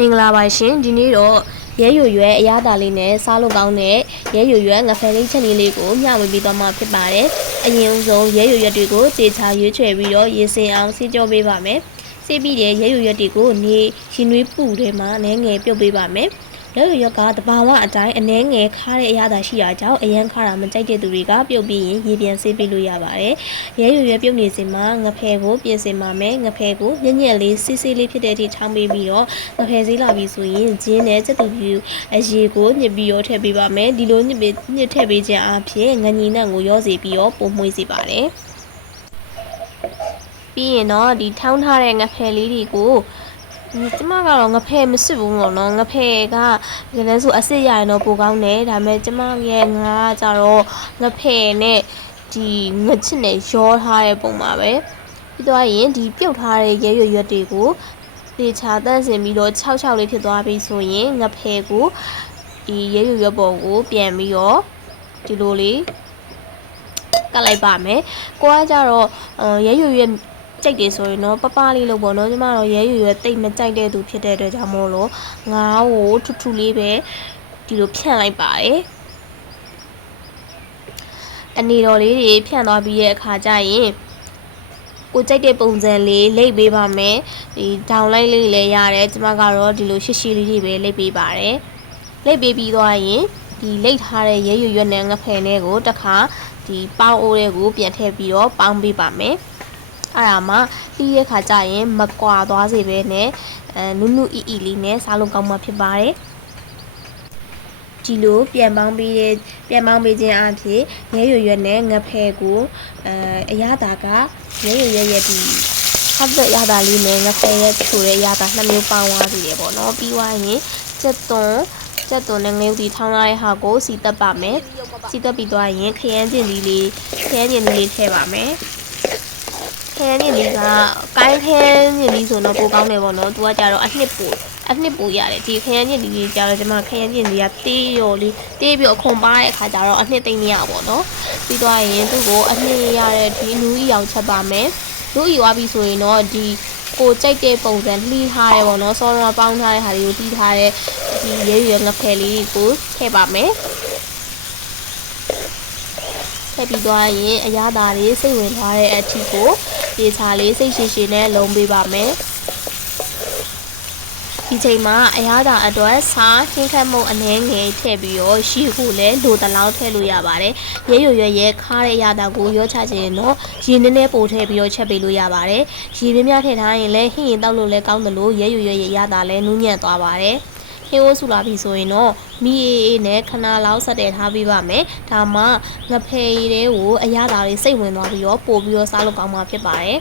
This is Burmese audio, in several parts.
မင်္ဂလာပါရှင်ဒီနေ့တော့ရဲရွရွယ်အရသာလေးနဲ့စားလို့ကောင်းတဲ့ရဲရွရွယ်ငဖယ်လေးချက်လေးကိုမျှဝေပေးသွားမှာဖြစ်ပါတယ်အရင်ဆုံးရဲရွရွက်တွေကိုတေချာရွေးချယ်ပြီးတော့ရေစင်အောင်ဆေးကြောပေးပါမယ်ဆေးပြီးတဲ့ရဲရွရွက်တွေကိုနေရင်နွေးပူထဲမှာနည်းငယ်ပြုတ်ပေးပါမယ်ရဲရွရွက်ကတဘာဝအတိုင်းအနည်းငယ်ခါတဲ့အရသာရှိတာကြောင့်အရန်ခါတာမကြိုက်တဲ့သူတွေကပြုတ်ပြီးရင်ရေပြန်ဆေးပေးလို့ရပါတယ်ရဲရွရွက်ပြုတ်နေစင်မှာငဖယ်ကိုပြင်ဆင်ပါမယ်ငဖယ်ကိုညံ့ညက်လေးဆေးဆေးလေးဖြစ်တဲ့အထိချောင်းပေးပြီးတော့ငဖယ်ဆေးလာပြီဆိုရင်ဂျင်းနဲ့စက်တူပြူအရေကိုညစ်ပြီးတော့ထည့်ပေးပါမယ်ဒီလိုညစ်ထည့်ပေးခြင်းအပြင်ငညီနဲ့ကိုရောစေပြီးတော့ပုံမွှေးစေပါတယ်ပြီးရင်တော့ဒီထောင်းထားတဲ့ငဖယ်လေးတွေကိုကျမကတော့ငဖယ်မစစ်ဘူးပေါ့နော်ငဖယ်ကတကယ်လို့ဆိုအစစ်ရရင်တော့ပိုကောင်းတယ်ဒါပေမဲ့ကျမရဲ့ငါကကြတော့ငဖယ်နဲ့ဒီငချစ်နဲ့ရောထားတဲ့ပုံပါပဲပြီးတော့ရင်ဒီပြုတ်ထားတဲ့ရဲရွက်တွေကိုတေချာတန့်စင်ပြီးတော့6လေးဖြစ်သွားပြီဆိုရင်ငဖယ်ကိုဒီရဲရွက်ပုံကိုပြန်ပြီးတော့ဒီလိုလေးကတ်လိုက်ပါမယ်ကိုကကြတော့ရဲရွက်ကြိုက်တယ်ဆိုရင်တော့ပပလေးလို့ပေါ့နော်ကျမတို့ရဲရွယ်တိတ်မကြိုက်တဲ့သူဖြစ်တဲ့အတွက်ကြောင့်မို့လို့ငါးကိုထူထူလေးပဲဒီလိုဖြန့်လိုက်ပါတယ်အနေတော်လေးတွေဖြန့်သွားပြီးတဲ့အခါကျရင်ကိုကြိုက်တဲ့ပုံစံလေးလိပ်ပေးပါမယ်ဒီဒေါင်လိုက်လေးလည်းရတယ်ကျမကတော့ဒီလိုရှည်ရှည်လေးတွေပဲလိပ်ပေးပါတယ်လိပ်ပေးပြီးသွားရင်ဒီလိပ်ထားတဲ့ရဲရွယ်နဲ့ငဖယ်နဲ့ကိုတစ်ခါဒီပေါင်းအိုးတွေကိုပြန်ထည့်ပြီးတော့ပေါင်းပေးပါမယ်အဲ့ဒါမှပြီးရဲ့ခါကျရင်မကွာသွားစေပဲနဲ့နုနုအီအီလေးနဲ့စားလို့ကောင်းမှာဖြစ်ပါတယ်ဒီလိုပြန်ပေါင်းပေးခြင်းအဖြစ်ရဲရွယ်နဲ့ငဖယ်ကိုအရသာကရဲရွယ်ရဲ့ဒီဟပ်တဲ့ရသာလေးနဲ့ငဖယ်ရဲ့ချိုတဲ့ရသာနှစ်မျိုးပေါင်းသွားစီတယ်ပေါ့နော်ပြီးသွားရင်စက်သွန်နဲ့ငရုတ်တီထောင်းလိုက်ဟာကိုစီတက်ပါမယ်စီတက်ပြီးသွားရင်ခရမ်းကျင်လေးထည့်ပါမယ်ခရမ်းကျင်လေးကကိုင်းခရမ်းကျင်လေးဆိုတော့ပိုကောင်းတယ်ပေါ့နော်သူကကြတော့အနှစ်ပိုရတယ်ဒီခရမ်းကျင်လေးကြတော့ကျွန်မခရမ်းကျင်လေးကတေးပြီးအခွန်ပါတဲ့အခါကျတော့အနှစ်သိမ့်နေရပေါ့နော်ပြီးသွားရင်သူ့ကိုအနှစ်ရတဲ့ဒီနူးအီအောင်ချက်ပါမယ်နူးအီဝါပြီဆိုရင်တော့ဒီကိုကြိုက်တဲ့ပုံစံလှီးထားတယ်ပေါ့နော်စောစောပေါင်းထားတဲ့ဟာတွေကိုတီးထားတဲ့ဒီရဲရွယ်ငဖယ်လေးကိုထည့်ပါမယ်ထည့်ပြီးသွားရင်အရသာလေးစိတ်ဝင်ထားတဲ့အထီကိုဒီချာလေးစိတ်ရှည်ရှည်နဲ့လုံးပေးပါမယ်ဒီချိန်မှာအရသာအတွက်စားခင်းခတ်မှုအနည်းငယ်ထည့်ပြီးတော့ရှီကိုလည်းလိုတလောက်ထည့်လို့ရပါတယ်ရဲရွယ်ခါတဲ့အရသာကိုရောချခြင်းတော့ရေနည်းနည်းပို့ထည့်ပြီးတော့ချက်ပေးလို့ရပါတယ်ရေပြင်းများထည့်ထားရင်လည်းဟင်းရင်တောက်လို့လည်းကောင်းတယ်လို့ရဲရွယ်အရသာလည်းနူးညံ့သွားပါတယ်ဟင်းဝဆူလာပြီဆိုရင်တော့မီအေးနဲ့ခဏလောက်ဆက်တယ်ထားပေးပါမယ်ဒါမှငဖယ်ရည်တွေကိုအရသာလေးစိတ်ဝင်သွားပြီးတော့ပို့ပြီးတော့စားလို့ကောင်းမှာဖြစ်ပါတယ်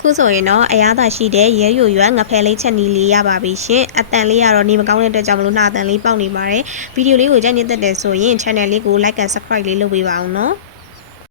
ခုဆိုရင်တော့အရသာရှိတဲ့ရဲရွယ်ငဖယ်လေးချက်နီးလေးရပါပြီရှင်အတန်လေးကတော့နေမကောင်းတဲ့အတွက်ကြောင့်မလို့နှာအတန်လေးပေါက်နေပါတယ်ဗီဒီယိုလေးကိုကြိုက်နေတဲ့ဆိုရင် channel လေးကို like and subscribe လေးလုပ်ပေးပါအောင်နော်